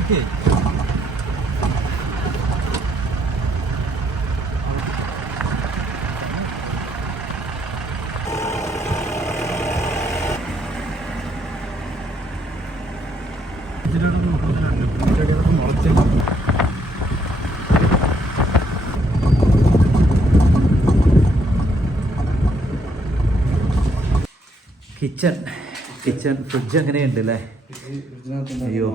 Bike kitchen kitchen fridge എങ്ങനെയുണ്ട് അല്ലേ അയ്യോ.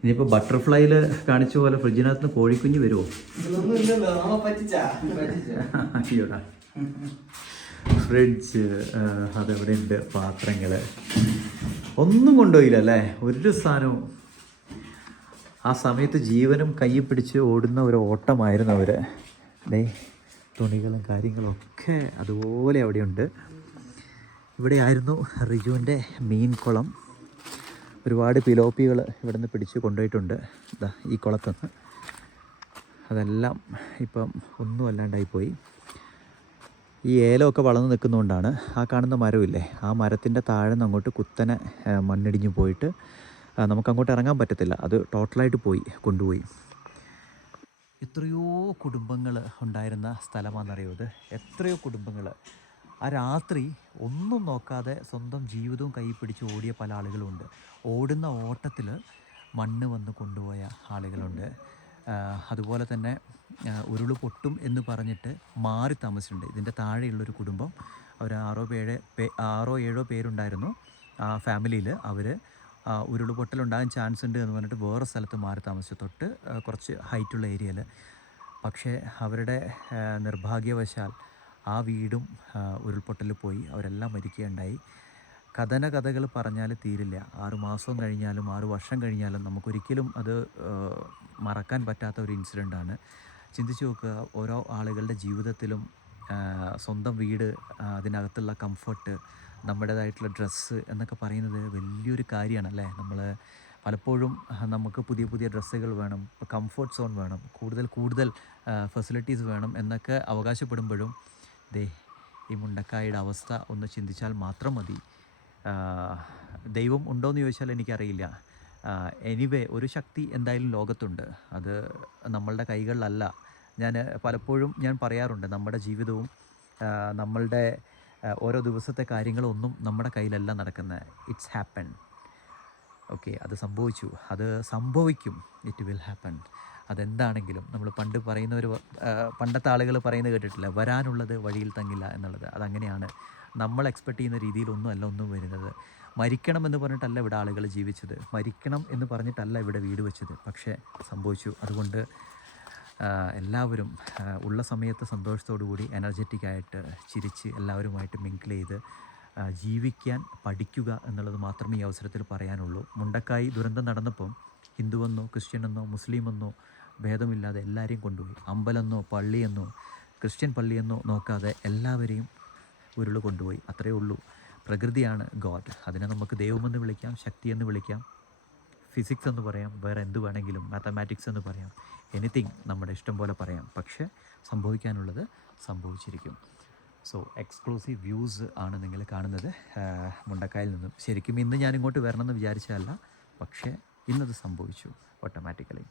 ഇനിയിപ്പോ ബട്ടർഫ്ലൈയിൽ കാണിച്ച പോലെ ഫ്രിഡ്ജിനകത്ത് നിന്ന് കോഴിക്കുഞ്ഞ് വരുമോ ഫ്രിഡ്ജ് അതെവിടെ ഉണ്ട് പാത്രങ്ങൾ ഒന്നും കൊണ്ടുപോയില്ല അല്ലേ ഒരു സാധനവും. ആ സമയത്ത് ജീവനും കൈ പിടിച്ച് ഓടുന്ന ഒരു ഓട്ടമായിരുന്നു അവർ ഡേ തുണികളും കാര്യങ്ങളും ഒക്കെ അതുപോലെ അവിടെയുണ്ട്. ഇവിടെയായിരുന്നു റിജുവിന്റെ മീൻ കുളം. ഒരുപാട് പിലോപ്പികൾ ഇവിടുന്ന് പിടിച്ച് കൊണ്ടുപോയിട്ടുണ്ട്. ഈ കുളത്തുനിന്ന് അതെല്ലാം ഇപ്പം ഒന്നും അല്ലാണ്ടായിപ്പോയി ഈ ഏലമൊക്കെ വളർന്നു നിൽക്കുന്നതുകൊണ്ടാണ് ആ കാണുന്ന മരമില്ലേ? ആ മരത്തിന്റെ താഴെ നിന്ന് അങ്ങോട്ട് കുത്തനെ മണ്ണിടിഞ്ഞു പോയിട്ട് നമുക്കങ്ങോട്ട് ഇറങ്ങാൻ പറ്റത്തില്ല. അത് ടോട്ടലായിട്ട് പോയി കൊണ്ടുപോയി. എത്രയോ കുടുംബങ്ങൾ ഉണ്ടായിരുന്ന സ്ഥലമാണെന്നറിയോ എത്രയോ കുടുംബങ്ങൾ ആ രാത്രി ഒന്നും നോക്കാതെ സ്വന്തം ജീവിതവും കൈ പിടിച്ച് ഓടിയ പല ആളുകളുണ്ട്. ഓടുന്ന ഓട്ടത്തിൽ മണ്ണ് വന്ന് കൊണ്ടുപോയ ആളുകളുണ്ട്. അതുപോലെ തന്നെ ഉരുൾ പൊട്ടും എന്ന് പറഞ്ഞിട്ട് മാറി താമസിച്ചിട്ടുണ്ട്. ഇതിന്റെ താഴെയുള്ളൊരു കുടുംബം അവർ ആറോ പേഴ് ആറോ ഏഴോ പേരുണ്ടായിരുന്നു. ആ ഫാമിലിയിൽ അവർ ഉരുൾപൊട്ടലുണ്ടാകാൻ ചാൻസ് ഉണ്ട് എന്ന് പറഞ്ഞിട്ട് വേറെ സ്ഥലത്ത് മാറി താമസിച്ചു. തൊട്ട് കുറച്ച് ഹൈറ്റുള്ള ഏരിയയിൽ പക്ഷേ അവരുടെ നിർഭാഗ്യവശാൽ ആ വീടും ഉരുൾപൊട്ടൽ പോയി. അവരെല്ലാം മരിക്കുകയുണ്ടായി. കഥന കഥകൾ പറഞ്ഞാൽ തീരില്ല. ആറ് മാസം കഴിഞ്ഞാലും ആറ് വർഷം കഴിഞ്ഞാലും നമുക്കൊരിക്കലും അത് മറക്കാൻ പറ്റാത്ത ഒരു ഇൻസിഡന്റാണ് ചിന്തിച്ച് നോക്കുക ഓരോ ആളുകളുടെ ജീവിതത്തിലും സ്വന്തം വീട് അതിനകത്തുള്ള കംഫർട്ട് നമ്മുടേതായിട്ടുള്ള ഡ്രസ്സ് എന്നൊക്കെ പറയുന്നത് വലിയൊരു കാര്യമാണല്ലേ? നമ്മൾ പലപ്പോഴും നമുക്ക് പുതിയ പുതിയ ഡ്രസ്സുകൾ വേണം കംഫർട്ട് സോൺ വേണം കൂടുതൽ കൂടുതൽ ഫെസിലിറ്റീസ് വേണം എന്നൊക്കെ അവകാശപ്പെടുമ്പോഴും ദേ ഈ മുണ്ടക്കായുടെ അവസ്ഥ ഒന്ന് ചിന്തിച്ചാൽ മാത്രം മതി. ദൈവം ഉണ്ടോയെന്ന് ചോദിച്ചാൽ എനിക്കറിയില്ല. എനിവേ ഒരു ശക്തി എന്തായാലും ലോകത്തുണ്ട്. അത് നമ്മളുടെ കൈകളിലല്ല. ഞാൻ പലപ്പോഴും ഞാൻ പറയാറുണ്ട് നമ്മുടെ ജീവിതവും നമ്മളുടെ ഓരോ ദിവസത്തെ കാര്യങ്ങളൊന്നും നമ്മുടെ കയ്യിലല്ല നടക്കുന്നത് ഇറ്റ്സ് ഹാപ്പൺ ഓക്കെ അത് സംഭവിച്ചു. അത് സംഭവിക്കും. ഇറ്റ് വിൽ ഹാപ്പൻ അതെന്താണെങ്കിലും നമ്മൾ പണ്ട് പറയുന്ന ഒരു പണ്ടത്തെ ആളുകൾ പറയുന്നത് കേട്ടിട്ടില്ല. വരാനുള്ളത് വഴിയിൽ തങ്ങില്ല എന്നുള്ളത്. അതങ്ങനെയാണ് നമ്മൾ എക്സ്പെക്ട് ചെയ്യുന്ന രീതിയിലൊന്നും അല്ല ഒന്നും വരുന്നത്. മരിക്കണം എന്ന് പറഞ്ഞിട്ടല്ല ഇവിടെ ആളുകൾ ജീവിച്ചത്. മരിക്കണം എന്ന് പറഞ്ഞിട്ടല്ല ഇവിടെ വീട് വെച്ചത്. പക്ഷേ സംഭവിച്ചു. അതുകൊണ്ട് എല്ലാവരും ഉള്ള സമയത്ത് സന്തോഷത്തോടു കൂടി എനർജറ്റിക് ആയിട്ട് ചിരിച്ച് എല്ലാവരുമായിട്ട് മിങ്കിൾ ചെയ്ത് ജീവിക്കാൻ പഠിക്കുക എന്നുള്ളത് മാത്രമേ ഈ അവസരത്തിൽ പറയാനുള്ളൂ. മുണ്ടക്കായി ദുരന്തം നടന്നപ്പം ഹിന്ദുവെന്നോ ക്രിസ്ത്യനെന്നോ മുസ്ലിമെന്നോ ഭേദമില്ലാതെ എല്ലാവരെയും കൊണ്ടുപോയി. അമ്പലമെന്നോ പള്ളിയെന്നോ ക്രിസ്ത്യൻ പള്ളിയെന്നോ നോക്കാതെ എല്ലാവരെയും ഉരുൾ കൊണ്ടുപോയി. അത്രയേ ഉള്ളൂ. പ്രകൃതിയാണ് ഗോഡ്. അതിനെ നമുക്ക് ദൈവമെന്ന് വിളിക്കാം ശക്തി എന്ന് വിളിക്കാം ഫിസിക്സ് എന്ന് പറയാം വേറെ എന്ത് വേണമെങ്കിലും മാത്തമാറ്റിക്സ് എന്ന് പറയാം എനിത്തിങ് നമ്മുടെ ഇഷ്ടം പോലെ പറയാം. പക്ഷേ സംഭവിക്കാനുള്ളത് സംഭവിച്ചിരിക്കും. സോ എക്സ്ക്ലൂസീവ് വ്യൂസ് ആണ് നിങ്ങൾ കാണുന്നത്. മുണ്ടക്കായിൽ നിന്നും. ശരിക്കും ഇന്ന് ഞാൻ ഇങ്ങോട്ട് വരണമെന്ന് വിചാരിച്ചതല്ല പക്ഷേ ഇന്നത് സംഭവിച്ചു ഓട്ടോമാറ്റിക്കലി.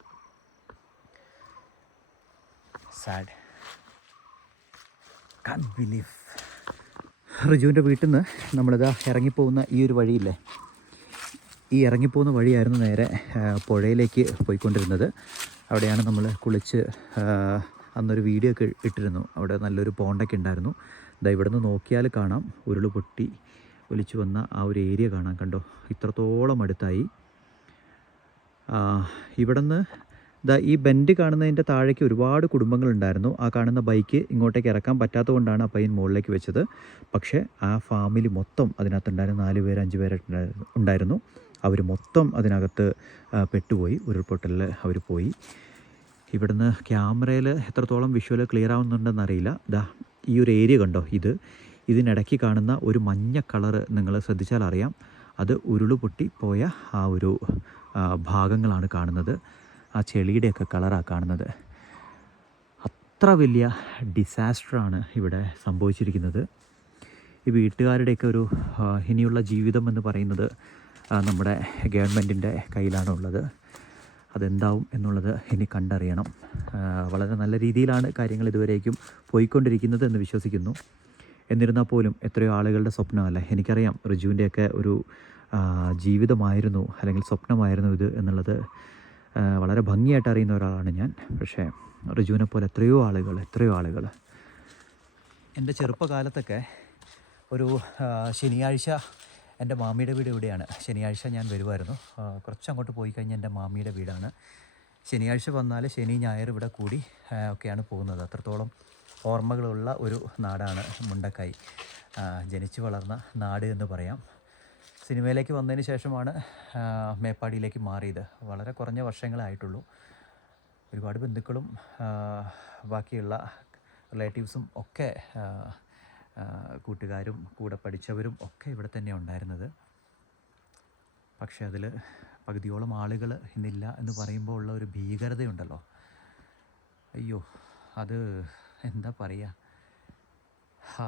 സാഡ് കാൻ ബിലീവ് റിജുവിന്റെ വീട്ടിൽ നിന്ന് നമ്മളിതാ ഇറങ്ങിപ്പോകുന്ന ഈ ഒരു വഴിയില്ലേ? ഈ ഇറങ്ങിപ്പോകുന്ന വഴിയായിരുന്നു നേരെ പുഴയിലേക്ക് പോയിക്കൊണ്ടിരുന്നത്. അവിടെയാണ് നമ്മൾ കുളിച്ച് അന്നൊരു വീഡിയോ ഒക്കെ ഇട്ടിരുന്നു. അവിടെ നല്ലൊരു പോണ്ടൊക്കെ ഉണ്ടായിരുന്നു. ഇതാ ഇവിടെ നിന്ന് നോക്കിയാൽ കാണാം. ഉരുൾ പൊട്ടി ഒലിച്ചു വന്ന ആ ഒരു ഏരിയ കാണാം. കണ്ടോ? ഇത്രത്തോളം അടുത്തായി. ഇവിടെ നിന്ന് ഇതാ ഈ ബെൻഡ് കാണുന്നതിന്റെ താഴേക്ക് ഒരുപാട് കുടുംബങ്ങളുണ്ടായിരുന്നു. ആ കാണുന്ന ബൈക്ക് ഇങ്ങോട്ടേക്ക് ഇറക്കാൻ പറ്റാത്തത് കൊണ്ടാണ് ആ പയ്യൻ മുകളിലേക്ക് വെച്ചത്. പക്ഷേ ആ ഫാമിലി മൊത്തം അതിനകത്തുണ്ടായിരുന്നു നാല് പേര് അഞ്ച് പേര് ഉണ്ടായിരുന്നു. അവർ മൊത്തം അതിനകത്ത് പെട്ടുപോയി. ഉരുൾപൊട്ടലിൽ അവർ പോയി. ഇവിടുന്ന് ക്യാമറയിൽ എത്രത്തോളം വിഷ്വൽ ക്ലിയർ ആവുന്നുണ്ടെന്ന് അറിയില്ല ദാ ഈ ഒരു ഏരിയ കണ്ടോ? ഇത്. ഇതിനിടയ്ക്ക് കാണുന്ന ഒരു മഞ്ഞ കളറ് നിങ്ങൾ ശ്രദ്ധിച്ചാൽ അറിയാം അത് ഉരുൾ പൊട്ടി പോയ ആ ഒരു ഭാഗങ്ങളാണ് കാണുന്നത്. ആ ചെളിയുടെയൊക്കെ കളറാണ് കാണുന്നത്. അത്ര വലിയ ഡിസാസ്റ്ററാണ് ഇവിടെ സംഭവിച്ചിരിക്കുന്നത്. ഈ വീട്ടുകാരുടെയൊക്കെ ഒരു ഇനിയുള്ള ജീവിതം എന്ന് പറയുന്നത് നമ്മുടെ ഗവൺമെന്റിന്റെ കയ്യിലാണ് ഉള്ളത് അതെന്താവും എന്നുള്ളത് ഇനി കണ്ടറിയണം. വളരെ നല്ല രീതിയിലാണ് കാര്യങ്ങൾ ഇതുവരേക്കും പോയിക്കൊണ്ടിരിക്കുന്നത് എന്ന് വിശ്വസിക്കുന്നു. എന്നിരുന്നാൽ പോലും എത്രയോ ആളുകളുടെ സ്വപ്നമല്ല? എനിക്കറിയാം റിജുവിന്റെയൊക്കെ ഒരു ജീവിതമായിരുന്നു അല്ലെങ്കിൽ സ്വപ്നമായിരുന്നു ഇത് എന്നുള്ളത്. വളരെ ഭംഗിയായിട്ട് അറിയുന്ന ഒരാളാണ് ഞാൻ. പക്ഷേ റിജുവിനെ പോലെ എത്രയോ ആളുകൾ എത്രയോ ആളുകൾ. എന്റെ ചെറുപ്പകാലത്തൊക്കെ ഒരു ശനിയാഴ്ച എന്റെ മാമിയുടെ വീട് ഇവിടെയാണ്. ശനിയാഴ്ച ഞാൻ വരുമായിരുന്നു. കുറച്ച് അങ്ങോട്ട് പോയി കഴിഞ്ഞാൽ എന്റെ മാമിയുടെ വീടാണ്. ശനിയാഴ്ച വന്നാൽ ശനി ഞായർ ഇവിടെ കൂടി ഒക്കെയാണ് പോകുന്നത്. അത്രത്തോളം ഓർമ്മകളുള്ള ഒരു നാടാണ് മുണ്ടക്കായി ജനിച്ചു വളർന്ന നാട് എന്ന് പറയാം. സിനിമയിലേക്ക് വന്നതിന് ശേഷമാണ് മേപ്പാടിയിലേക്ക് മാറിയത്. വളരെ കുറഞ്ഞ വർഷങ്ങളായിട്ടുള്ളൂ. ഒരുപാട് ബന്ധുക്കളും ബാക്കിയുള്ള റിലേറ്റീവ്സും ഒക്കെ കൂട്ടുകാരും കൂടെ പഠിച്ചവരും ഒക്കെ ഇവിടെ തന്നെ ഉണ്ടായിരുന്നത്. പക്ഷേ അതിൽ പകുതിയോളം ആളുകൾ ഇന്നില്ല എന്ന് പറയുമ്പോൾ ഉള്ള ഒരു ഭീകരതയുണ്ടല്ലോ. അയ്യോ അത് എന്താ പറയുക ഹാ.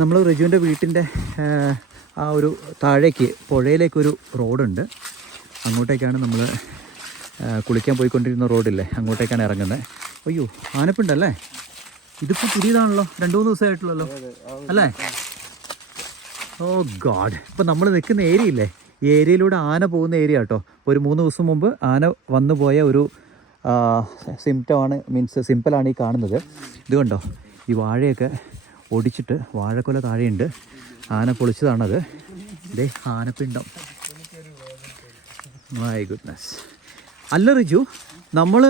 നമ്മൾ റിജുവിന്റെ വീട്ടിന്റെ ആ ഒരു താഴേക്ക് പുഴയിലേക്കൊരു റോഡുണ്ട്. അങ്ങോട്ടേക്കാണ് നമ്മൾ കുളിക്കാൻ പോയിക്കൊണ്ടിരുന്ന റോഡില്ലേ അങ്ങോട്ടേക്കാണ് ഇറങ്ങുന്നത്. അയ്യോ ആനപ്പുണ്ടല്ലേ? ഇതിപ്പോൾ പുതിയതാണല്ലോ രണ്ട് മൂന്ന് ദിവസമായിട്ടുള്ളല്ലോ അല്ലേ? ഓ ഗാഡ് ഇപ്പം നമ്മൾ നിൽക്കുന്ന ഏരിയ ഇല്ലേ ഈ ഏരിയയിലൂടെ ആന പോകുന്ന ഏരിയ കേട്ടോ. ഒരു മൂന്ന് ദിവസം മുമ്പ് ആന വന്നു പോയ ഒരു സിംറ്റമാണ് മീൻസ് സിമ്പിളാണ് ഈ കാണുന്നത്. ഇത് കണ്ടോ? ഈ വാഴയൊക്കെ ഒടിച്ചിട്ട് വാഴക്കൊല താഴെയുണ്ട്. ആന പൊളിച്ചതാണത്. ദേ ആനപ്പിണ്ടം. മൈ ഗുഡ്നസ് അല്ല റിജു നമ്മൾ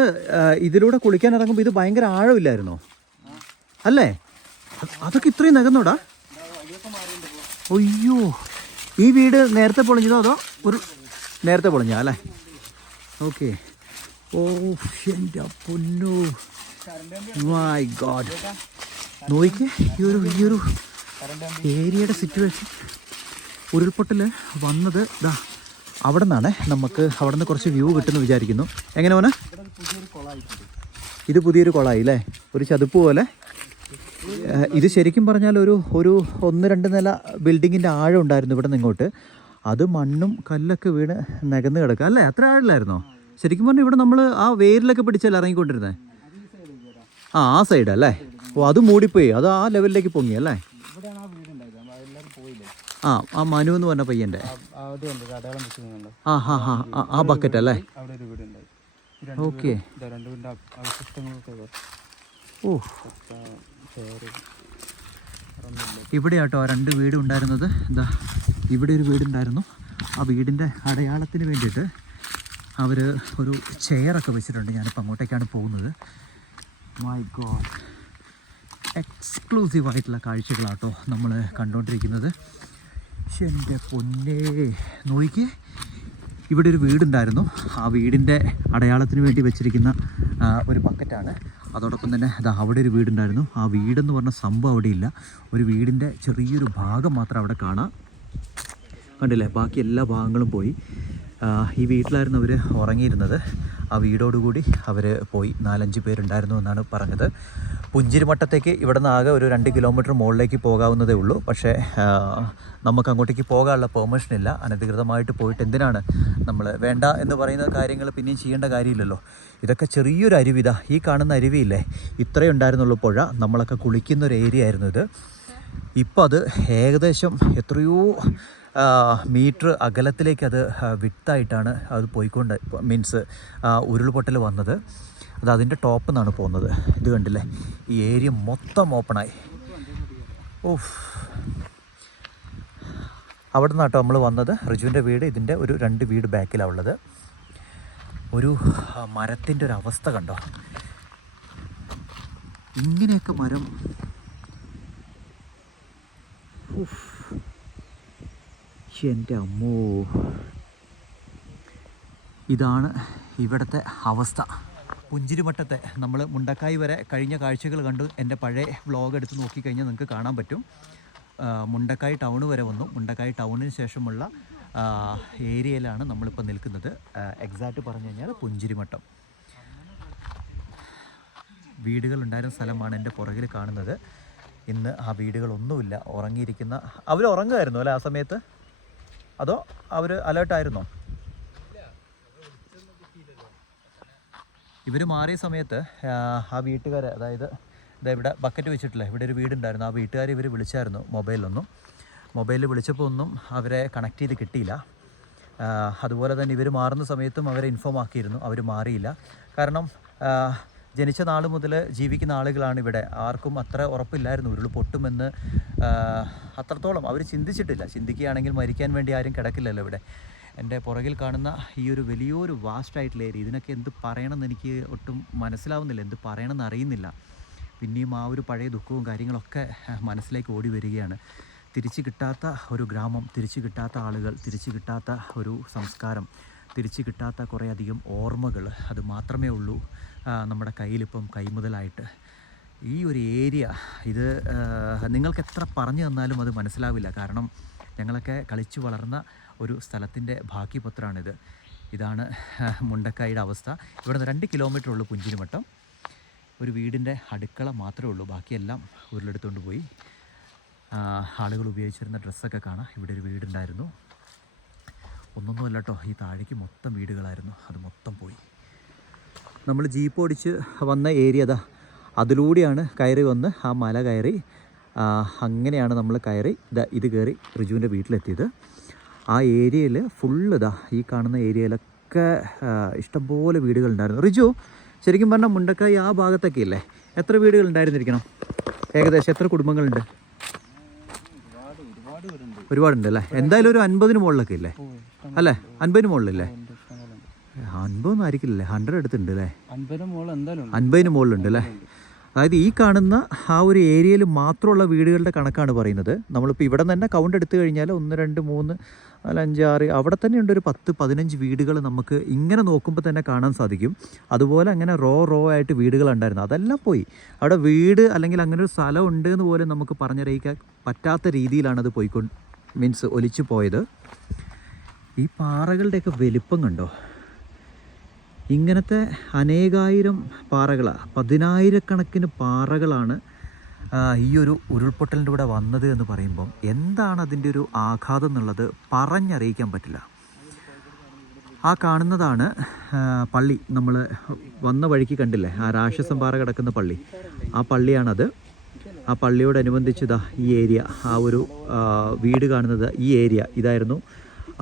ഇതിലൂടെ കുളിക്കാൻ ഇറങ്ങുമ്പോൾ ഇത് ഭയങ്കര ആഴമില്ലായിരുന്നോ? അല്ലേ? അത് അതൊക്കെ ഇത്രയും നകന്നോടാ? അയ്യോ. ഈ വീട് നേരത്തെ പൊളിഞ്ഞതോ അതോ ഒരു നേരത്തെ പൊളിഞ്ഞ അല്ലേ? ഓക്കെ. ഓ എന്റെ പൊന്നു. മൈ ഗോഡ് നോയിക്ക് ഈ ഒരു ഈ ഒരു ഏരിയയുടെ സിറ്റുവേഷൻ ഉരുൾപൊട്ടൽ വന്നത് ഇതാ അവിടെ നിന്നാണ് നമുക്ക് അവിടെ നിന്ന് കുറച്ച് വ്യൂ കിട്ടുമെന്ന് വിചാരിക്കുന്നു. എങ്ങനെ മോനെ? ഇത് പുതിയൊരു കുളമായി അല്ലേ? ഒരു ചതുപ്പ് പോലെ. ഇത് ശരിക്കും പറഞ്ഞാൽ ഒരു ഒരു ഒന്ന് രണ്ട് നില ബിൽഡിങ്ങിന്റെ ആഴം ഉണ്ടായിരുന്നു ഇവിടെ നിന്ന് ഇങ്ങോട്ട്. അത് മണ്ണും കല്ലൊക്കെ വീണ് നികന്ന് കിടക്കുക. അല്ലേ? അത്ര ആഴില്ലായിരുന്നോ ശരിക്കും പറഞ്ഞാൽ ഇവിടെ നമ്മൾ ആ വേരിലൊക്കെ പിടിച്ചല്ലേ ഇറങ്ങിക്കൊണ്ടിരുന്നത് ആ ആ സൈഡ് അല്ലേ? ഓ അത് മൂടിപ്പോയി. അത് ആ ലെവലിലേക്ക് പൊങ്ങി അല്ലേ? ആ ആ മനു എന്ന് പറഞ്ഞ പയ്യന്റെ ആ ഹാ ഹാ ആ, ബക്കറ്റ് അല്ലേ? ഓക്കെ ഓ. ഇവിടെ ആട്ടോ രണ്ട് വീട് ഉണ്ടായിരുന്നത്. എന്താ ഇവിടെ ഒരു വീടുണ്ടായിരുന്നു. ആ വീടിന്റെ അടയാളത്തിന് വേണ്ടിയിട്ട് അവർ ഒരു ചെയറൊക്കെ വെച്ചിട്ടുണ്ട്. ഞാനിപ്പോൾ അങ്ങോട്ടേക്കാണ് പോകുന്നത്. മൈ ഗോഡ് എക്സ്ക്ലൂസീവ് ആയിട്ടുള്ള കാഴ്ചകളാട്ടോ നമ്മൾ കണ്ടുകൊണ്ടിരിക്കുന്നത് എന്റെ പൊന്നേ. നോക്കിയേ ഇവിടെ ഒരു വീടുണ്ടായിരുന്നു. ആ വീടിന്റെ അടയാളത്തിന് വേണ്ടി വെച്ചിരിക്കുന്ന ഒരു ബക്കറ്റാണ്. അതോടൊപ്പം തന്നെ അത് അവിടെ ഒരു വീടുണ്ടായിരുന്നു. ആ വീടെന്ന് പറഞ്ഞ സംഭവം അവിടെ ഇല്ല ഒരു വീടിന്റെ ചെറിയൊരു ഭാഗം മാത്രം അവിടെ കാണാം. കണ്ടില്ലേ? ബാക്കി എല്ലാ ഭാഗങ്ങളും പോയി. ഈ വീട്ടിലായിരുന്നു അവർ ഉറങ്ങിയിരുന്നത്. ആ വീടോടുകൂടി അവർ പോയി. നാലഞ്ച് പേരുണ്ടായിരുന്നു എന്നാണ് പറഞ്ഞത്. പുഞ്ചിരിമട്ടത്തേക്ക് ഇവിടെ നിന്ന് ആകെ ഒരു രണ്ട് കിലോമീറ്റർ മുകളിലേക്ക് പോകാവുന്നതേ ഉള്ളൂ. പക്ഷേ നമുക്ക് അങ്ങോട്ടേക്ക് പോകാനുള്ള പെർമിഷൻ ഇല്ല. അനധികൃതമായിട്ട് പോയിട്ട് എന്തിനാണ് നമ്മൾ വേണ്ട എന്ന് പറയുന്ന കാര്യങ്ങൾ പിന്നെയും ചെയ്യേണ്ട കാര്യമില്ലല്ലോ. ഇതൊക്കെ ചെറിയൊരു അരുവിത. ഈ കാണുന്ന അരുവിയില്ലേ? ഇത്രയും ഉണ്ടായിരുന്നുള്ളൂ പുഴ. നമ്മളൊക്കെ കുളിക്കുന്ന ഒരു ഏരിയ ആയിരുന്നു ഇത്. ഇപ്പം അത് ഏകദേശം എത്രയോ മീറ്റർ അകലത്തിലേക്ക് അത് വിട്ടായിട്ടാണ് അത് പോയിക്കൊണ്ട് മീൻസ് ഉരുൾപൊട്ടൽ വന്നത്. അത് അതിന്റെ ടോപ്പിൽ നിന്നാണ് പോകുന്നത്. ഇത് കണ്ടില്ലേ? ഈ ഏരിയ മൊത്തം ഓപ്പണായി ഓഫ് അവിടെ നിന്നാട്ടോ നമ്മൾ വന്നത്. റിജുവിന്റെ വീട് ഇതിന്റെ ഒരു രണ്ട് വീട് ബാക്കിലാണ് ഉള്ളത്. ഒരു മരത്തിന്റെ ഒരു അവസ്ഥ കണ്ടോ? ഇങ്ങനെയൊക്കെ മരം. എന്റെ അമ്മോ. ഇതാണ് ഇവിടുത്തെ അവസ്ഥ. പുഞ്ചിരിമട്ടത്തെ നമ്മൾ മുണ്ടക്കായി വരെ കഴിഞ്ഞ കാഴ്ചകൾ കണ്ടു. എന്റെ പഴയ വ്ളോഗ് എടുത്ത് നോക്കിക്കഴിഞ്ഞാൽ നിങ്ങൾക്ക് കാണാൻ പറ്റും. മുണ്ടക്കായി ടൗൺ വരെ വന്നു. മുണ്ടക്കായി ടൗണിന് ശേഷമുള്ള ഏരിയയിലാണ് നമ്മളിപ്പോൾ നിൽക്കുന്നത്. എക്സാക്റ്റ് പറഞ്ഞു കഴിഞ്ഞാൽ പുഞ്ചിരിമട്ടം. വീടുകൾ ഉണ്ടായിരുന്ന സ്ഥലമാണ് എന്റെ പുറകിൽ കാണുന്നത്. ഇന്ന് ആ വീടുകളൊന്നുമില്ല. ഉറങ്ങിയിരിക്കുന്ന അവർ ഉറങ്ങുമായിരുന്നു അല്ലേ ആ സമയത്ത്? അതോ അവർ അലേർട്ടായിരുന്നോ ഇവർ മാറിയ സമയത്ത് ആ, വീട്ടുകാർ അതായത് ഇതാ ഇവിടെ ബക്കറ്റ് വെച്ചിട്ടില്ല ഇവിടെ ഒരു വീടുണ്ടായിരുന്നു. ആ വീട്ടുകാരെ ഇവർ വിളിച്ചായിരുന്നു മൊബൈലൊന്നും മൊബൈലിൽ വിളിച്ചപ്പോൾ ഒന്നും അവരെ കണക്ട് ചെയ്ത് കിട്ടിയില്ല. അതുപോലെ തന്നെ ഇവർ മാറുന്ന സമയത്തും അവരെ ഇൻഫോം ആക്കിയിരുന്നു. അവർ മാറിയില്ല. കാരണം ജനിച്ച നാൾ മുതൽ ജീവിക്കുന്ന ആളുകളാണ് ഇവിടെ. ആർക്കും അത്ര ഉറപ്പില്ലായിരുന്നു ഉരുൾ പൊട്ടുമെന്ന്. അത്രത്തോളം അവർ ചിന്തിച്ചിട്ടില്ല. ചിന്തിക്കുകയാണെങ്കിൽ മരിക്കാൻ വേണ്ടി ആരും കിടക്കില്ലല്ലോ ഇവിടെ. എന്റെ പുറകിൽ കാണുന്ന ഈ ഒരു വലിയൊരു വാസ്റ്റ് ആയിട്ടുള്ള ഏരിയ. ഇതിനൊക്കെ എന്ത് പറയണമെന്ന് എനിക്ക് ഒട്ടും മനസ്സിലാവുന്നില്ല. എന്ത് പറയണമെന്ന് അറിയുന്നില്ല. പിന്നെയും ആ ഒരു പഴയ ദുഃഖവും കാര്യങ്ങളൊക്കെ മനസ്സിലേക്ക് ഓടി വരികയാണ്. തിരിച്ചു കിട്ടാത്ത ഒരു ഗ്രാമം തിരിച്ചു കിട്ടാത്ത ആളുകൾ തിരിച്ചു കിട്ടാത്ത ഒരു സംസ്കാരം തിരിച്ചു കിട്ടാത്ത കുറേയധികം ഓർമ്മകൾ അത് മാത്രമേ ഉള്ളൂ നമ്മുടെ കയ്യിലിപ്പം കൈമുതലായിട്ട്. ഈ ഒരു ഏരിയ ഇത് നിങ്ങൾക്ക് എത്ര പറഞ്ഞു തന്നാലും അത് മനസ്സിലാവില്ല. കാരണം ഞങ്ങളൊക്കെ കളിച്ചു വളർന്ന ഒരു സ്ഥലത്തിന്റെ ബാക്കി പത്രമാണിത് ഇതാണ് മുണ്ടക്കായയുടെ അവസ്ഥ. ഇവിടെ നിന്ന് രണ്ട് കിലോമീറ്റർ ഉള്ളൂ പുഞ്ചിരിമട്ടം. ഒരു വീടിന്റെ അടുക്കള മാത്രമേ ഉള്ളൂ. ബാക്കിയെല്ലാം ഉരുളെടുത്തുകൊണ്ട് പോയി. ആളുകൾ ഉപയോഗിച്ചിരുന്ന ഡ്രസ്സൊക്കെ കാണാം. ഇവിടെ ഒരു വീടുണ്ടായിരുന്നു. ഒന്നൊന്നുമല്ല കേട്ടോ ഈ താഴേക്ക് മൊത്തം വീടുകളായിരുന്നു. അത് മൊത്തം പോയി. നമ്മൾ ജീപ്പ് ഓടിച്ച് വന്ന ഏരിയ അതാ. അതിലൂടെയാണ് കയറി വന്ന് ആ മല കയറി. അങ്ങനെയാണ് നമ്മൾ കയറി. ഇത് കയറി റിജുവിന്റെ വീട്ടിലെത്തിയത്. ആ ഏരിയയിൽ ഫുള്ള് ഇതാ ഈ കാണുന്ന ഏരിയയിലൊക്കെ ഇഷ്ടംപോലെ വീടുകളുണ്ടായിരുന്നു. റിജു ശരിക്കും പറഞ്ഞാൽ മുണ്ടക്കായി ആ ഭാഗത്തൊക്കെ ഇല്ലേ? എത്ര വീടുകൾ ഉണ്ടായിരുന്നിരിക്കണം? ഏകദേശം എത്ര കുടുംബങ്ങളുണ്ട്? ഒരുപാടുണ്ട് അല്ലേ? എന്തായാലും ഒരു അൻപതിന് മുകളിലൊക്കെ ഇല്ലേ? അല്ലേ? അൻപതിന് മുകളിലല്ലേ? അൻപതൊന്നും ആയിരിക്കില്ലല്ലേ? ഹൺഡ്രഡ് അടുത്തുണ്ട് അല്ലേ? അൻപതിന് മുകളിലുണ്ട് അല്ലേ? അതായത് ഈ കാണുന്ന ആ ഒരു ഏരിയയിൽ മാത്രമുള്ള വീടുകളുടെ കണക്കാണ് പറയുന്നത്. നമ്മളിപ്പോൾ ഇവിടെ നിന്ന് തന്നെ കൗണ്ട് എടുത്തു കഴിഞ്ഞാൽ ഒന്ന് രണ്ട് മൂന്ന് നാല് അഞ്ചാറ് അവിടെ തന്നെ ഉണ്ട് ഒരു പത്ത് പതിനഞ്ച് വീടുകൾ നമുക്ക് ഇങ്ങനെ നോക്കുമ്പോൾ തന്നെ കാണാൻ സാധിക്കും. അതുപോലെ അങ്ങനെ റോ റോ ആയിട്ട് വീടുകൾ വീടുകളുണ്ടായിരുന്നു അതെല്ലാം പോയി. അവിടെ വീട് അല്ലെങ്കിൽ അങ്ങനെ ഒരു സ്ഥലം ഉണ്ട് എന്ന് പോലും നമുക്ക് പറഞ്ഞറിയിക്കാൻ പറ്റാത്ത രീതിയിലാണ് അത് പോയിക്കൊണ്ട് മീൻസ് ഒലിച്ചു പോയത്. ഈ പാറകളുടെയൊക്കെ വലിപ്പം കണ്ടോ? ഇങ്ങനത്തെ അനേകായിരം പാറകളാണ് പതിനായിരക്കണക്കിന് പാറകളാണ് ഈ ഒരു ഉരുൾപൊട്ടലിന്റെ കൂടെ വന്നത് എന്ന് പറയുമ്പം എന്താണ് അതിന്റെ ഒരു ആഘാതം എന്നുള്ളത് പറഞ്ഞറിയിക്കാൻ പറ്റില്ല. ആ കാണുന്നതാണ് പള്ളി. നമ്മൾ വന്ന വഴിക്ക് കണ്ടില്ലേ ആ രാക്ഷസം പാറ കിടക്കുന്ന പള്ളി. ആ പള്ളിയാണത്. ആ പള്ളിയോടനുബന്ധിച്ച് ഇതാ ഈ ഏരിയ ആ ഒരു വീട് കാണുന്നത് ഈ ഏരിയ. ഇതായിരുന്നു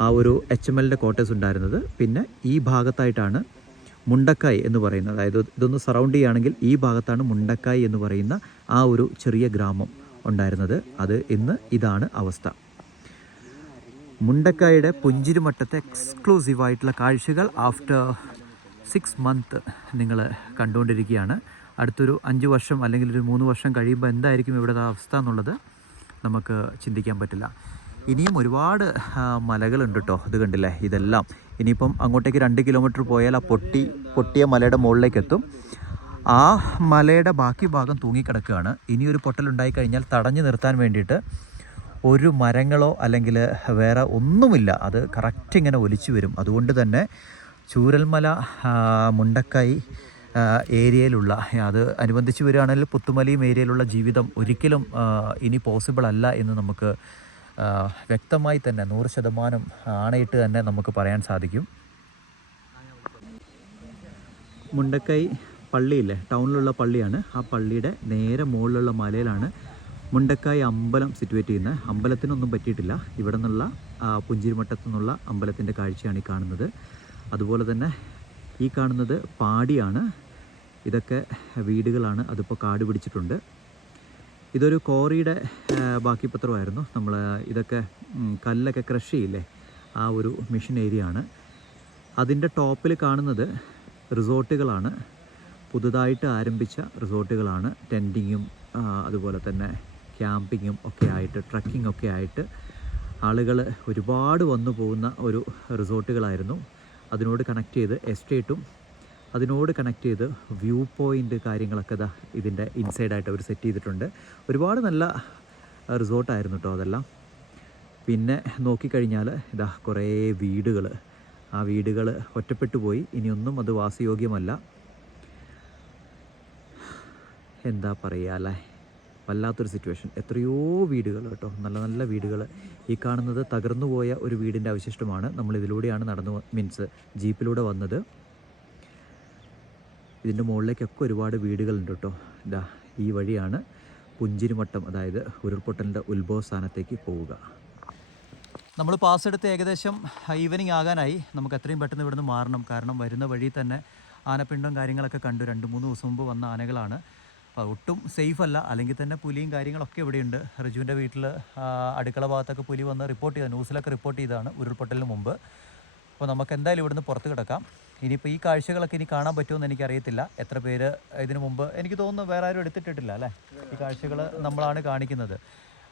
ആ ഒരു എച്ച് എം എല്ലിന്റെ ക്വാർട്ടേഴ്സ് ഉണ്ടായിരുന്നത്. പിന്നെ ഈ ഭാഗത്തായിട്ടാണ് മുണ്ടക്കായ് എന്ന് പറയുന്നത് അതായത് ഇതൊന്ന് സറൗണ്ട് ചെയ്യുകയാണെങ്കിൽ ഈ ഭാഗത്താണ് മുണ്ടക്കായ് എന്ന് പറയുന്ന ആ ഒരു ചെറിയ ഗ്രാമം ഉണ്ടായിരുന്നത്. അത് ഇന്ന് ഇതാണ് അവസ്ഥ. മുണ്ടക്കായുടെ പുഞ്ചിരിമട്ടത്തെ എക്സ്ക്ലൂസീവ് ആയിട്ടുള്ള കാഴ്ചകൾ ആഫ്റ്റർ സിക്സ് മന്ത് നിങ്ങൾ കണ്ടുകൊണ്ടിരിക്കുകയാണ്. അടുത്തൊരു അഞ്ച് വർഷം അല്ലെങ്കിൽ ഒരു മൂന്ന് വർഷം കഴിയുമ്പോൾ എന്തായിരിക്കും ഇവിടുത്തെ അവസ്ഥ എന്നുള്ളത് നമുക്ക് ചിന്തിക്കാൻ പറ്റില്ല. ഇനിയും ഒരുപാട് മലകളുണ്ട് കേട്ടോ ഇത് കണ്ടില്ലേ? ഇതെല്ലാം ഇനിയിപ്പം അങ്ങോട്ടേക്ക് രണ്ട് കിലോമീറ്റർ പോയാൽ ആ പൊട്ടി പൊട്ടിയ മലയുടെ മുകളിലേക്ക് എത്തും ആ മലയുടെ ബാക്കി ഭാഗം തൂങ്ങിക്കിടക്കുകയാണ്. ഇനിയൊരു പൊട്ടലുണ്ടായി കഴിഞ്ഞാൽ തടഞ്ഞു നിർത്താൻ വേണ്ടിയിട്ട് ഒരു മരങ്ങളോ അല്ലെങ്കിൽ വേറെ ഒന്നുമില്ല. അത് കറക്റ്റ് ഇങ്ങനെ ഒലിച്ചു വരും. അതുകൊണ്ട് തന്നെ ചൂരൽമല മുണ്ടക്കൈ മുണ്ടക്കായി ഏരിയയിലുള്ള അത് അനുബന്ധിച്ച് വരികയാണെങ്കിൽ പുത്തുമലയും ഏരിയയിലുള്ള ജീവിതം ഒരിക്കലും ഇനി പോസിബിൾ അല്ല എന്ന് നമുക്ക് വ്യക്തമായി തന്നെ നൂറ് ശതമാനം ആണയിട്ട് തന്നെ നമുക്ക് പറയാൻ സാധിക്കും. മുണ്ടക്കൈ പള്ളിയില്ലേ? ടൗണിലുള്ള പള്ളിയാണ്. ആ പള്ളിയുടെ നേരെ മുകളിലുള്ള മലയിലാണ് മുണ്ടക്കായ് അമ്പലം സിറ്റുവേറ്റ് ചെയ്യുന്നത്. അമ്പലത്തിനൊന്നും പറ്റിയിട്ടില്ല. ഇവിടെ നിന്നുള്ള പുഞ്ചിരിമട്ടത്തു നിന്നുള്ള അമ്പലത്തിന്റെ കാഴ്ചയാണ് ഈ കാണുന്നത്. അതുപോലെ തന്നെ ഈ കാണുന്നത് പാടിയാണ്. ഇതൊക്കെ വീടുകളാണ്. അതിപ്പോൾ കാട് പിടിച്ചിട്ടുണ്ട്. ഇതൊരു കോറിയുടെ ബാക്കി പത്രമായിരുന്നു. നമ്മൾ ഇതൊക്കെ കല്ലൊക്കെ ക്രഷ് ചെയ്യില്ലേ? ആ ഒരു മിഷൻ ഏരിയ ആണ്. അതിന്റെ ടോപ്പിൽ കാണുന്നത് റിസോർട്ടുകളാണ്. പുതുതായിട്ട് ആരംഭിച്ച റിസോർട്ടുകളാണ്. ടെന്റിങ്ങും അതുപോലെ തന്നെ ക്യാമ്പിങ്ങും ഒക്കെ ആയിട്ട് ട്രക്കിംഗ് ഒക്കെ ആയിട്ട് ആളുകൾ ഒരുപാട് വന്നു പോകുന്ന ഒരു റിസോർട്ടുകളായിരുന്നു. അതിനോട് കണക്ട് ചെയ്ത് എസ്റ്റേറ്റും അതിനോട് കണക്ട് ചെയ്ത് വ്യൂ പോയിന്റ് കാര്യങ്ങളൊക്കെ ഇതാ ഇതിന്റെ ഇൻസൈഡായിട്ട് അവർ സെറ്റ് ചെയ്തിട്ടുണ്ട്. ഒരുപാട് നല്ല റിസോർട്ടായിരുന്നു കേട്ടോ അതെല്ലാം. പിന്നെ നോക്കിക്കഴിഞ്ഞാൽ ഇതാ കുറേ വീടുകൾ ആ വീടുകൾ ഒറ്റപ്പെട്ടു പോയി. ഇനിയൊന്നും അത് വാസയോഗ്യമല്ല. എന്താ പറയുക അല്ലേ? വല്ലാത്തൊരു സിറ്റുവേഷൻ എത്രയോ വീടുകൾ കേട്ടോ നല്ല നല്ല വീടുകൾ ഈ കാണുന്നത് തകർന്നു പോയ ഒരു വീടിന്റെ അവശിഷ്ടമാണ്. നമ്മൾ ഇതിലൂടെയാണ് നടന്നു മീൻസ് ജീപ്പിലൂടെ വന്നത്. ഇതിന്റെ മുകളിലേക്കൊക്കെ ഒരുപാട് വീടുകളുണ്ട് കേട്ടോ. ഇതാ ഈ വഴിയാണ് പുഞ്ചിരിമട്ടം അതായത് ഉരുൾപൊട്ടലിന്റെ ഉത്ഭവ സ്ഥാനത്തേക്ക് പോവുക. നമ്മൾ പാസ് എടുത്ത് ഏകദേശം ഈവനിങ് ആകാനായി. നമുക്ക് എത്രയും പെട്ടെന്ന് ഇവിടുന്ന് മാറണം. കാരണം വരുന്ന വഴി തന്നെ ആനപ്പിണ്ടം കാര്യങ്ങളൊക്കെ കണ്ടു. രണ്ട് മൂന്ന് ദിവസം മുമ്പ് വന്ന ആനകളാണ്. അപ്പോൾ ഒട്ടും സേഫ് അല്ല. അല്ലെങ്കിൽ തന്നെ പുലിയും കാര്യങ്ങളൊക്കെ ഇവിടെയുണ്ട്. റിജുവിന്റെ വീട്ടിൽ അടുക്കള ഭാഗത്തൊക്കെ പുലി വന്ന് റിപ്പോർട്ട് ചെയ്ത ന്യൂസിലൊക്കെ റിപ്പോർട്ട് ചെയ്താണ് ഉരുൾപൊട്ടലിന് മുമ്പ്. അപ്പോൾ നമുക്ക് എന്തായാലും ഇവിടുന്ന് പുറത്ത് കിടക്കാം. ഇനിയിപ്പോൾ ഈ കാഴ്ചകളൊക്കെ ഇനി കാണാൻ പറ്റുമെന്ന് എനിക്കറിയത്തില്ല. എത്ര പേര് ഇതിനു മുമ്പ് എനിക്ക് തോന്നുന്നു വേറെ ആരും എടുത്തിട്ടിട്ടില്ല അല്ലേ? ഈ കാഴ്ചകൾ നമ്മളാണ് കാണിക്കുന്നത്.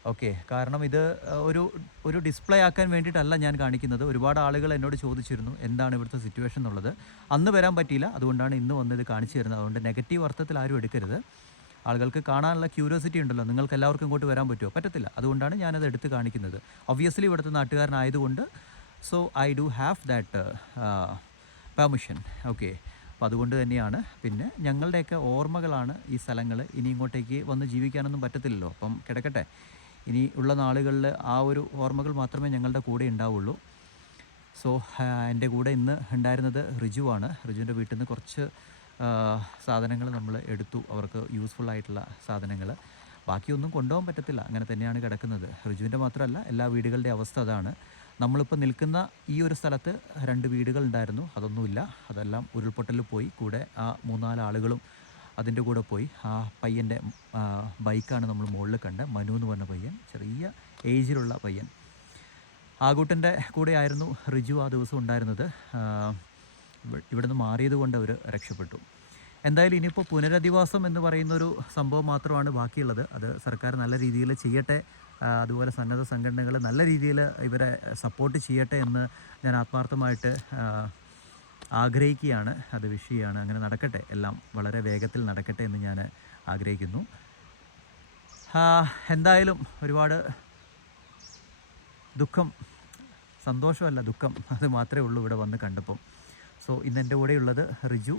ഓക്കെ കാരണം ഇത് ഒരു ഒരു ഡിസ്പ്ലേ ആക്കാൻ വേണ്ടിയിട്ടല്ല ഞാൻ കാണിക്കുന്നത്. ഒരുപാട് ആളുകൾ എന്നോട് ചോദിച്ചിരുന്നു എന്താണ് ഇവിടുത്തെ സിറ്റുവേഷൻ എന്നുള്ളത്. അന്ന് വരാൻ പറ്റിയില്ല. അതുകൊണ്ടാണ് ഇന്ന് വന്ന് ഇത് കാണിച്ചു തരുന്നത്. അതുകൊണ്ട് നെഗറ്റീവ് അർത്ഥത്തിൽ ആരും എടുക്കരുത്. ആളുകൾക്ക് കാണാനുള്ള ക്യൂരിയോസിറ്റി ഉണ്ടല്ലോ. നിങ്ങൾക്ക് എല്ലാവർക്കും ഇങ്ങോട്ട് വരാൻ പറ്റുമോ? പറ്റത്തില്ല. അതുകൊണ്ടാണ് ഞാനത് എടുത്ത് കാണിക്കുന്നത്. ഒബ്വിയസ്ലി ഇവിടുത്തെ നാട്ടുകാരനായതുകൊണ്ട്. So I do have that permission. Okay. അപ്പോൾ അതുകൊണ്ട് തന്നെയാണ്. പിന്നെ ഞങ്ങളുടെയൊക്കെ ഓർമ്മകളാണ് ഈ സ്ഥലങ്ങൾ ഇനി ഇങ്ങോട്ടേക്ക് വന്ന് ജീവിക്കാനൊന്നും പറ്റത്തില്ലല്ലോ. അപ്പം കിടക്കട്ടെ. ഇനി ഉള്ള നാളുകളിൽ ആ ഒരു ഓർമ്മകൾ മാത്രമേ ഞങ്ങളുടെ കൂടെ ഉണ്ടാവുള്ളൂ. സോ എന്റെ കൂടെ ഇന്ന് ഉണ്ടായിരുന്നത് റിജുവാണ് റിജുവിന്റെ വീട്ടിൽ നിന്ന് കുറച്ച് സാധനങ്ങൾ നമ്മൾ എടുത്തു. അവർക്ക് യൂസ്ഫുൾ ആയിട്ടുള്ള സാധനങ്ങൾ ബാക്കിയൊന്നും കൊണ്ടുപോകാൻ പറ്റത്തില്ല. അങ്ങനെ തന്നെയാണ് കിടക്കുന്നത്. റിജുവിന്റെ മാത്രമല്ല എല്ലാ വീടുകളുടെ അവസ്ഥ അതാണ്. നമ്മളിപ്പോൾ നിൽക്കുന്ന ഈ ഒരു സ്ഥലത്ത് രണ്ട് വീടുകൾ ഉണ്ടായിരുന്നു അതൊന്നുമില്ല. അതെല്ലാം ഉരുൾപൊട്ടൽ പോയി. കൂടെ ആ മൂന്നാൽ ആളുകളും അതിന്റെ കൂടെ പോയി. ആ പയ്യന്റെ ബൈക്കാണ് നമ്മൾ മുകളിൽ കണ്ടത്. മനു എന്ന് പറഞ്ഞ പയ്യൻ. ചെറിയ ഏജിലുള്ള പയ്യൻ. ആകൂട്ടന്റെ കൂടെ ആയിരുന്നു റിജു ആ ദിവസം ഉണ്ടായിരുന്നത്. ഇവിടുന്ന് മാറിയത് കൊണ്ട് അവർ രക്ഷപ്പെട്ടു. എന്തായാലും ഇനിയിപ്പോൾ പുനരധിവാസം എന്ന് പറയുന്നൊരു സംഭവം മാത്രമാണ് ബാക്കിയുള്ളത്. അത് സർക്കാർ നല്ല രീതിയിൽ ചെയ്യട്ടെ അതുപോലെ സന്നദ്ധ സംഘടനകൾ നല്ല രീതിയിൽ ഇവരെ സപ്പോർട്ട് ചെയ്യട്ടെ എന്ന് ഞാൻ ആത്മാർത്ഥമായിട്ട് ആഗ്രഹിക്കുകയാണ്. അത് വിഷയമാണ് അങ്ങനെ നടക്കട്ടെ. എല്ലാം വളരെ വേഗത്തിൽ നടക്കട്ടെ എന്ന് ഞാൻ ആഗ്രഹിക്കുന്നു. എന്തായാലും ഒരുപാട് ദുഃഖം സന്തോഷമല്ല ദുഃഖം അത് മാത്രമേ ഉള്ളൂ ഇവിടെ വന്ന് കണ്ടപ്പം. സോ ഇന്ന് എന്റെ കൂടെയുള്ളത് Riju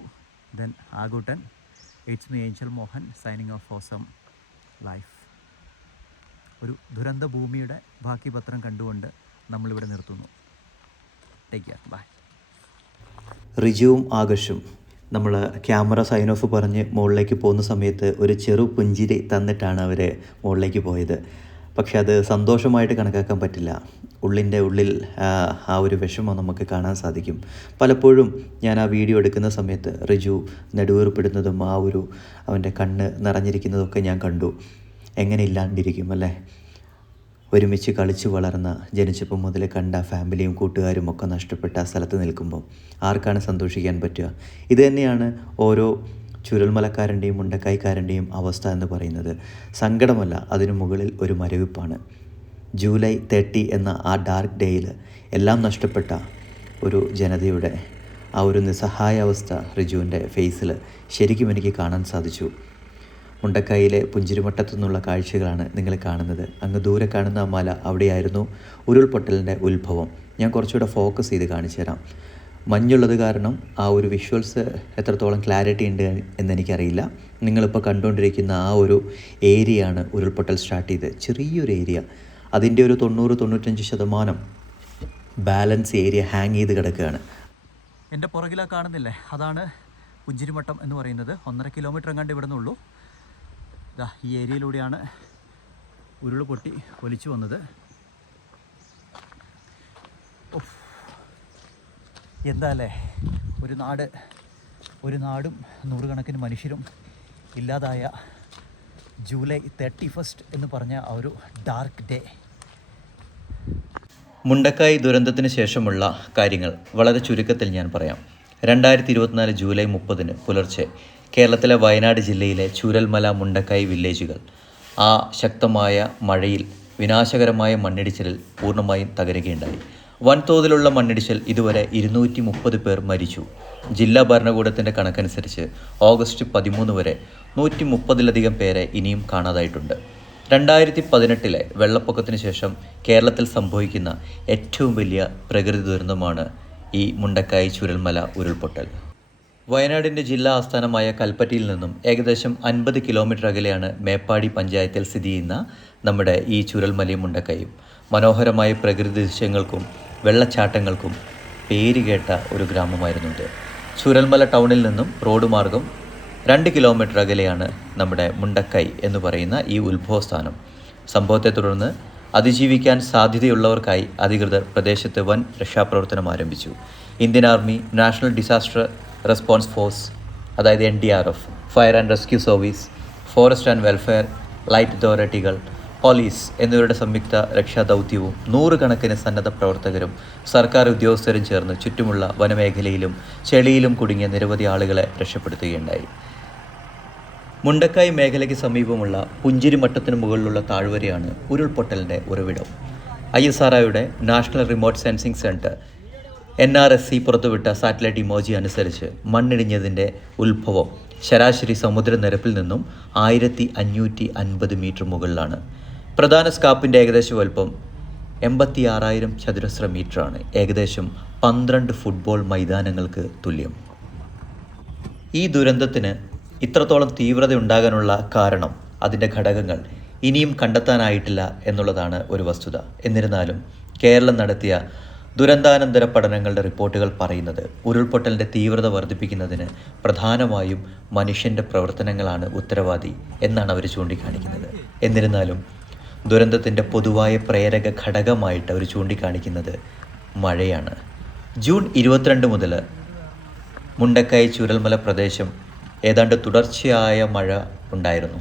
then ആഗൂട്ടൻ it's me Angel Mohan signing off for some life ഒരു ദുരന്ത ഭൂമിയുടെ ബാക്കി പത്രം കണ്ടുകൊണ്ട് നമ്മളിവിടെ നിർത്തുന്നു. ടേക്ക് കെയർ ബൈ റിജുവും ആകർഷും നമ്മൾ ക്യാമറ സൈൻ ഓഫ് പറഞ്ഞ് മുകളിലേക്ക് പോകുന്ന സമയത്ത് ഒരു ചെറു പുഞ്ചിരി തന്നിട്ടാണ് അവർ മുകളിലേക്ക് പോയത്. പക്ഷെ അത് സന്തോഷമായിട്ട് കണക്കാക്കാൻ പറ്റില്ല. ഉള്ളിന്റെ ഉള്ളിൽ ആ, ഒരു വിഷമം നമുക്ക് കാണാൻ സാധിക്കും. പലപ്പോഴും ഞാൻ ആ വീഡിയോ എടുക്കുന്ന സമയത്ത് റിജു നെടുവേർപ്പെടുന്നതും ആ ഒരു അവന്റെ കണ്ണ് നിറഞ്ഞിരിക്കുന്നതൊക്കെ ഞാൻ കണ്ടു. എങ്ങനെ ഇല്ലാണ്ടിരിക്കും അല്ലേ? ഒരുമിച്ച് കളിച്ചു വളർന്ന ജനിച്ചപ്പോൾ മുതൽ കണ്ട ഫാമിലിയും കൂട്ടുകാരും ഒക്കെ നഷ്ടപ്പെട്ട ആ സ്ഥലത്ത് നിൽക്കുമ്പോൾ ആർക്കാണ് സന്തോഷിക്കാൻ പറ്റുക? ഇത് തന്നെയാണ് ഓരോ ചുരൽമലക്കാരന്റെയും മുണ്ടക്കായ്ക്കാരന്റെയും അവസ്ഥ എന്ന് പറയുന്നത്. സങ്കടമല്ല അതിനു മുകളിൽ ഒരു മരവിപ്പാണ്. ജൂലൈ തേർട്ടി എന്ന ആ ഡാർക്ക് ഡേയിൽ എല്ലാം നഷ്ടപ്പെട്ട ഒരു ജനതയുടെ ആ ഒരു നിസ്സഹായ അവസ്ഥ റിജുവിന്റെ ഫേസിൽ ശരിക്കും എനിക്ക് കാണാൻ സാധിച്ചു. മുണ്ടക്കായിലെ പുഞ്ചിരിമട്ടത്തു നിന്നുള്ള കാഴ്ചകളാണ് നിങ്ങൾ കാണുന്നത്. അങ്ങ് ദൂരെ കാണുന്ന മല അവിടെയായിരുന്നു ഉരുൾപൊട്ടലിന്റെ ഉത്ഭവം. ഞാൻ കുറച്ചുകൂടെ ഫോക്കസ് ചെയ്ത് കാണിച്ചു തരാം. മഞ്ഞുള്ളത് കാരണം ആ ഒരു വിഷ്വൽസ് എത്രത്തോളം ക്ലാരിറ്റി ഉണ്ട് എന്നെനിക്കറിയില്ല. നിങ്ങളിപ്പോൾ കണ്ടുകൊണ്ടിരിക്കുന്ന ആ ഒരു ഏരിയയാണ് ഉരുൾപൊട്ടൽ സ്റ്റാർട്ട് ചെയ്ത് ചെറിയൊരു ഏരിയ. അതിന്റെ ഒരു തൊണ്ണൂറ് തൊണ്ണൂറ്റഞ്ച് ശതമാനം ബാലൻസ് ഏരിയ ഹാങ് ചെയ്ത് കിടക്കുകയാണ്. എന്റെ പുറകിലാ കാണുന്നില്ലേ? അതാണ് പുഞ്ചിരിമട്ടം എന്ന് പറയുന്നത്. ഒന്നര കിലോമീറ്റർ എങ്ങാണ്ട് ഇവിടെ നിന്നുള്ളൂ ഇതാ ഈ ഏരിയയിലൂടെയാണ് ഉരുൾ പൊട്ടി ഒലിച്ചു വന്നത്. എന്താ അല്ലേ ഒരു നാട് ഒരു നാടും നൂറുകണക്കിന് മനുഷ്യരും ഇല്ലാതായ ജൂലൈ തേർട്ടി ഫസ്റ്റ് എന്ന് പറഞ്ഞ ആ ഒരു ഡാർക്ക് ഡേ. മുണ്ടക്കായ് ദുരന്തത്തിന് ശേഷമുള്ള കാര്യങ്ങൾ വളരെ ചുരുക്കത്തിൽ ഞാൻ പറയാം. രണ്ടായിരത്തി ഇരുപത്തിനാല് ജൂലൈ മുപ്പതിന് പുലർച്ചെ കേരളത്തിലെ വയനാട് ജില്ലയിലെ ചൂരൽമല മുണ്ടക്കായ് വില്ലേജുകൾ. ആ ശക്തമായ മഴയിൽ വിനാശകരമായ മണ്ണിടിച്ചിലിൽ പൂർണമായും തകരുകയുണ്ടായി. വൻതോതിലുള്ള മണ്ണിടിച്ചിൽ ഇതുവരെ ഇരുന്നൂറ്റി മുപ്പത് പേർ മരിച്ചു. ജില്ലാ ഭരണകൂടത്തിന്റെ കണക്കനുസരിച്ച് ഓഗസ്റ്റ് പതിമൂന്ന് വരെ നൂറ്റി മുപ്പതിലധികം പേരെ ഇനിയും കാണാതായിട്ടുണ്ട്. രണ്ടായിരത്തി പതിനെട്ടിലെ വെള്ളപ്പൊക്കത്തിന് ശേഷം കേരളത്തിൽ സംഭവിക്കുന്ന ഏറ്റവും വലിയ പ്രകൃതി ദുരന്തമാണ് ഈ മുണ്ടക്കായി ചുരൽമല ഉരുൾപൊട്ടൽ. വയനാടിന്റെ ജില്ലാ ആസ്ഥാനമായ കൽപ്പറ്റയിൽ നിന്നും ഏകദേശം അൻപത് കിലോമീറ്റർ അകലെയാണ് മേപ്പാടി പഞ്ചായത്തിൽ സ്ഥിതി ചെയ്യുന്ന നമ്മുടെ ഈ ചുരൽമലയും മുണ്ടക്കയും. മനോഹരമായ പ്രകൃതി ദൃശ്യങ്ങൾക്കും വെള്ളച്ചാട്ടങ്ങൾക്കും പേരുകേട്ട ഒരു ഗ്രാമമായിരുന്നു ഇത് ചുരൽമല ടൗണിൽ നിന്നും റോഡ് മാർഗം രണ്ട് കിലോമീറ്റർ അകലെയാണ് നമ്മുടെ മുണ്ടക്കൈ എന്ന് പറയുന്ന ഈ ഉത്ഭവസ്ഥാനം. സംഭവത്തെ തുടർന്ന് അതിജീവിക്കാൻ സാധ്യതയുള്ളവർക്കായി അധികൃതർ പ്രദേശത്ത് വൻ രക്ഷാപ്രവർത്തനം ആരംഭിച്ചു. Indian army national disaster response force അതായത് N D R F fire and rescue service forest and welfare light അതോറിറ്റികൾ police എന്നിവരുടെ സംയുക്ത രക്ഷാദൗത്യവും നൂറുകണക്കിന് സന്നദ്ധ പ്രവർത്തകരും സർക്കാർ ഉദ്യോഗസ്ഥരും ചേർന്ന് ചുറ്റുമുള്ള വനമേഖലയിലും ചെളിയിലും കുടുങ്ങിയ നിരവധി ആളുകളെ രക്ഷപ്പെടുത്തുകയുണ്ടായി. മുണ്ടക്കായ് മേഖലയ്ക്ക് സമീപമുള്ള പുഞ്ചിരിമട്ടത്തിന് മുകളിലുള്ള താഴ്വരയാണ് ഉരുൾപൊട്ടലിന്റെ ഉറവിടം. I S R national remote sensing centre N R S C പുറത്തുവിട്ട സാറ്റലൈറ്റ് ഇമോജി അനുസരിച്ച് മണ്ണിടിഞ്ഞതിന്റെ ഉത്ഭവം ശരാശരി സമുദ്രനിരപ്പിൽ നിന്നും ആയിരത്തി അഞ്ഞൂറ്റി അൻപത് മീറ്റർ മുകളിലാണ്. പ്രധാന സ്കാപ്പിന്റെ ഏകദേശ വലുപ്പം എൺപത്തി ആറായിരം ചതുരശ്ര മീറ്ററാണ്. ഏകദേശം പന്ത്രണ്ട് ഫുട്ബോൾ മൈതാനങ്ങൾക്ക് തുല്യം. ഈ ദുരന്തത്തിന് ഇത്രത്തോളം തീവ്രത ഉണ്ടാകാനുള്ള കാരണം അതിന്റെ ഘടകങ്ങൾ ഇനിയും കണ്ടെത്താനായിട്ടില്ല എന്നുള്ളതാണ് ഒരു വസ്തുത. എന്നിരുന്നാലും കേരളം നടത്തിയ ദുരന്താനന്തര പഠനങ്ങളുടെ റിപ്പോർട്ടുകൾ പറയുന്നത് ഉരുൾപൊട്ടലിന്റെ തീവ്രത വർദ്ധിപ്പിക്കുന്നതിന് പ്രധാനമായും മനുഷ്യന്റെ പ്രവർത്തനങ്ങളാണ് ഉത്തരവാദി എന്നാണ് അവർ ചൂണ്ടിക്കാണിക്കുന്നത്. എന്നിരുന്നാലും ദുരന്തത്തിന്റെ പൊതുവായ പ്രേരക ഘടകമായിട്ട് അവർ ചൂണ്ടിക്കാണിക്കുന്നത് മഴയാണ്. ജൂൺ ഇരുപത്തിരണ്ട് മുതൽ മുണ്ടക്കൈ ചുരൽമല പ്രദേശം ഏതാണ്ട് തുടർച്ചയായ മഴ ഉണ്ടായിരുന്നു.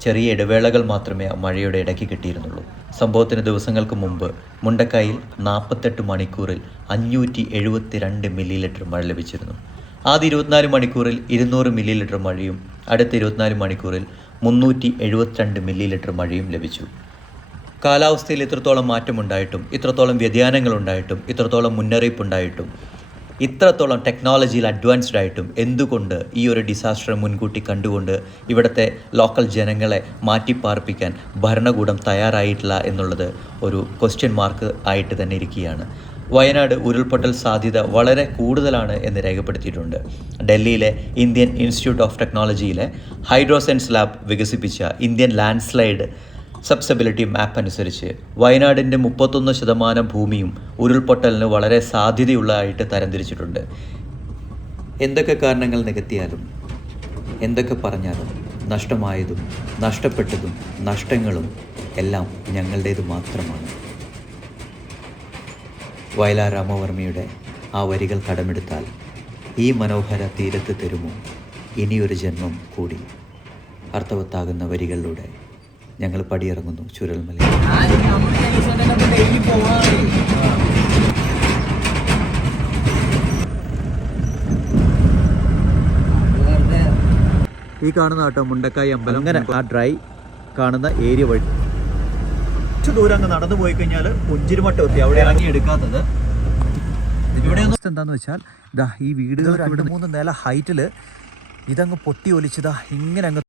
ചെറിയ ഇടവേളകൾ മാത്രമേ മഴയുടെ ഇടയ്ക്ക് കിട്ടിയിരുന്നുള്ളൂ. സംഭവത്തിന് ദിവസങ്ങൾക്ക് മുമ്പ് മുണ്ടക്കായിൽ നാൽപ്പത്തെട്ട് മണിക്കൂറിൽ അഞ്ഞൂറ്റി എഴുപത്തി രണ്ട് മില്ലി ലിറ്റർ മഴ ലഭിച്ചിരുന്നു. ആദ്യ ഇരുപത്തിനാല് മണിക്കൂറിൽ ഇരുന്നൂറ് മില്ലി ലിറ്റർ മഴയും അടുത്ത ഇരുപത്തിനാല് മണിക്കൂറിൽ മുന്നൂറ്റി എഴുപത്തിരണ്ട് മില്ലി ലിറ്റർ മഴയും ലഭിച്ചു. കാലാവസ്ഥയിൽ ഇത്രത്തോളം മാറ്റമുണ്ടായിട്ടും ഇത്രത്തോളം വ്യതിയാനങ്ങൾ ഉണ്ടായിട്ടും ഇത്രത്തോളം മുന്നറിയിപ്പ് ഉണ്ടായിട്ടും ഇത്രത്തോളം ടെക്നോളജിയിൽ അഡ്വാൻസ്ഡ് ആയിട്ടും എന്തുകൊണ്ട് ഈ ഒരു ഡിസാസ്റ്റർ മുൻകൂട്ടി കണ്ടുകൊണ്ട് ഇവിടുത്തെ ലോക്കൽ ജനങ്ങളെ മാറ്റിപ്പാർപ്പിക്കാൻ ഭരണകൂടം തയ്യാറായിട്ടില്ല എന്നുള്ളത് ഒരു ക്വസ്റ്റ്യൻ മാർക്ക് ആയിട്ട് തന്നെ ഇരിക്കുകയാണ്. വയനാട് ഉരുൾപൊട്ടൽ സാധ്യത വളരെ കൂടുതലാണ് എന്ന് രേഖപ്പെടുത്തിയിട്ടുണ്ട്. ഡൽഹിയിലെ ഇന്ത്യൻ ഇൻസ്റ്റിറ്റ്യൂട്ട് ഓഫ് ടെക്നോളജിയിലെ ഹൈഡ്രോസെൻസ് ലാബ് വികസിപ്പിച്ച Indian landslide susceptibility map അനുസരിച്ച് വയനാടിന്റെ മുപ്പത്തൊന്ന് ശതമാനം ഭൂമിയും ഉരുൾപൊട്ടലിന് വളരെ സാധ്യതയുള്ളതായിട്ട് തരംതിരിച്ചിട്ടുണ്ട്. എന്തൊക്കെ കാരണങ്ങൾ നികത്തിയാലും എന്തൊക്കെ പറഞ്ഞാലും നഷ്ടമായതും നഷ്ടപ്പെട്ടതും നഷ്ടങ്ങളും എല്ലാം ഞങ്ങളുടേത് മാത്രമാണ്. വയലാർ രാമവർമ്മയുടെ ആ വരികൾ കടമെടുത്താൽ ഈ മനോഹര തീരത്ത് തരുമോ ഇനിയൊരു ജന്മം കൂടി. അർത്ഥവത്താകുന്ന വരികളിലൂടെ ഞങ്ങൾ പടിയിറങ്ങുന്നു ചുരൽമല ഈ കാണുന്ന കേട്ടോ മുണ്ടക്കായി അമ്പലം. അങ്ങനെ ആ ഡ്രൈ കാണുന്ന ഏരിയ വഴി. കുറച്ച് ദൂരം അങ്ങ് നടന്നു പോയി കഴിഞ്ഞാൽ പുഞ്ചിരിമട്ടം എത്തി. അവിടെ ഇറങ്ങി എടുക്കാത്തത്. ഇവിടെ എന്താന്ന് വെച്ചാൽ ദാ ഈ വീടുകൾ രണ്ട് മൂന്ന് നില ഹൈറ്റിൽ ഇതങ്ങ് പൊട്ടി ഒലിച്ചതാ ഇങ്ങനെ അങ്ങ്